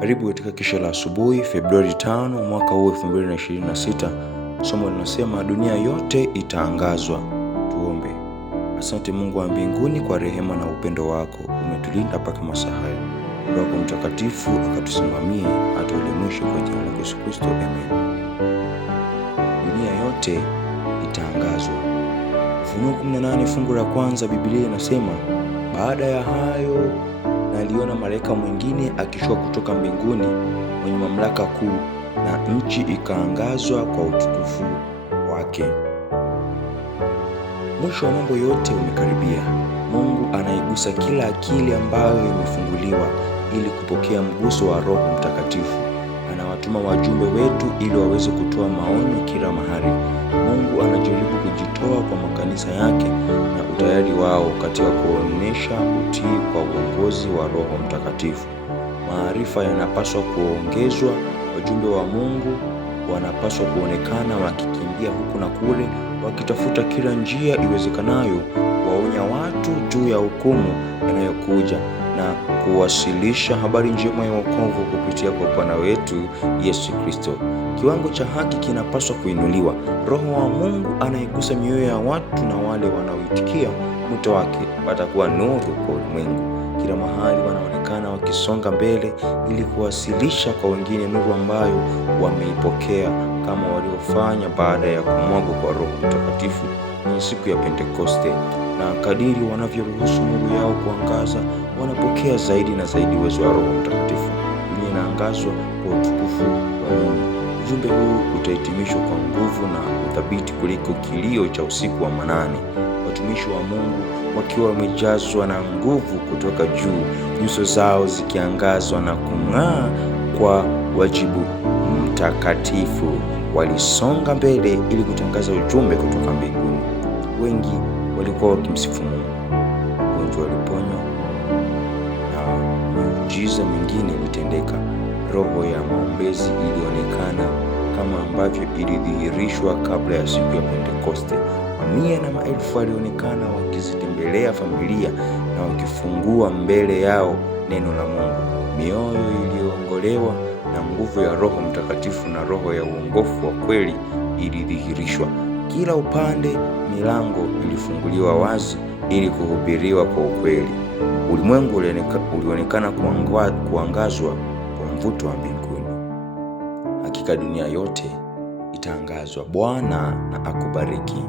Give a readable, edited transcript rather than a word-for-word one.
Karibu katika kesha la asubuhi Februari 5 mwaka huu 2026. Somo linasema dunia yote itaangazwa. Tuombe. Asante Mungu wa mbinguni kwa rehema na upendo wako, umetulinda mpaka masaa haya. Roho yako Mtakatifu akatusimamie hata ule mwisho, kwa jina la Yesu Kristo, amen. Dunia yote itaangazwa. Ufunuo 18 fungu la kwanza, Biblia inasema, baada ya hayo naliona malaika mwingine akishuka kutoka mbinguni, mwenye mamlaka kuu, na nchi ikaangazwa kwa utukufu wake. Mwisho wa mambo yote umekaribia. Mungu anaigusa kila akili ambayo imefunguliwa ili kupokea mguso wa Roho Mtakatifu. Anawatuma wajumbe wetu ili waweze kutoa maonyo kila mahali. Mungu anajaribu kujitoa kwa makanisa yake na utayari wao katika kuonesha utii kwa uongozi wa Roho Mtakatifu. Maarifa yanapaswa kuongezwa. Wajumbe wa Mungu wanapaswa kuonekana wakikimbia huku na kule, wakitafuta kila njia iwezekanayo kuwaonya watu juu ya hukumu inayokuja na kuwasilisha habari njema ya wokovu kupitia kwa Bwana wetu Yesu Kristo. Kiwango cha haki kinapaswa kuinuliwa. Roho wa Mungu anaigusa mioyo ya watu, na wale wanaoitikia mwito wake watakuwa nuru kwa ulimwengu. Kila mahali wanaonekana wakisonga mbele ili kuwasilisha kwa wengine nuru ambayo wameipokea, kama waliofanya baada ya kumwagwa kwa Roho Mtakatifu kwenye siku ya Pentekoste. Na kadiri wanavyoruhusu nuru yao kuangaza, wanapokea zaidi na zaidi uwezo wa Roho Mtakatifu. Dunia inaangazwa kwa utukufu wa Mungu. Ujumbe huu utahitimishwa kwa nguvu na uthabiti kuliko kilio cha usiku wa manane. Watumishi wa Mungu wakiwa wamejazwa na nguvu kutoka juu, nyuso zao zikiangazwa na kung'aa kwa wajibu mtakatifu, walisonga mbele ili kutangaza ujumbe kutoka mbinguni. Wengi walikuwa wakimsifu Mungu. Wagonjwa waliponywa na miujiza mingine ilitendeka. Roho ya maombezi ilionekana kama ambavyo ilidhihirishwa kabla ya siku ya Pentekoste. Mamia na maelfu walionekana wakizitembelea familia na wakifungua mbele yao neno la Mungu. Mioyo iliyoongolewa na nguvu ya Roho Mtakatifu na roho ya uongofu wa kweli ilidhihirishwa. Kila upande milango ilifunguliwa wazi ili kuhubiriwa kwa ukweli. Ulimwengu ulionekana kuangazwa kwa mvuto wa mbinguni. Hakika dunia yote itaangazwa. Bwana na akubariki.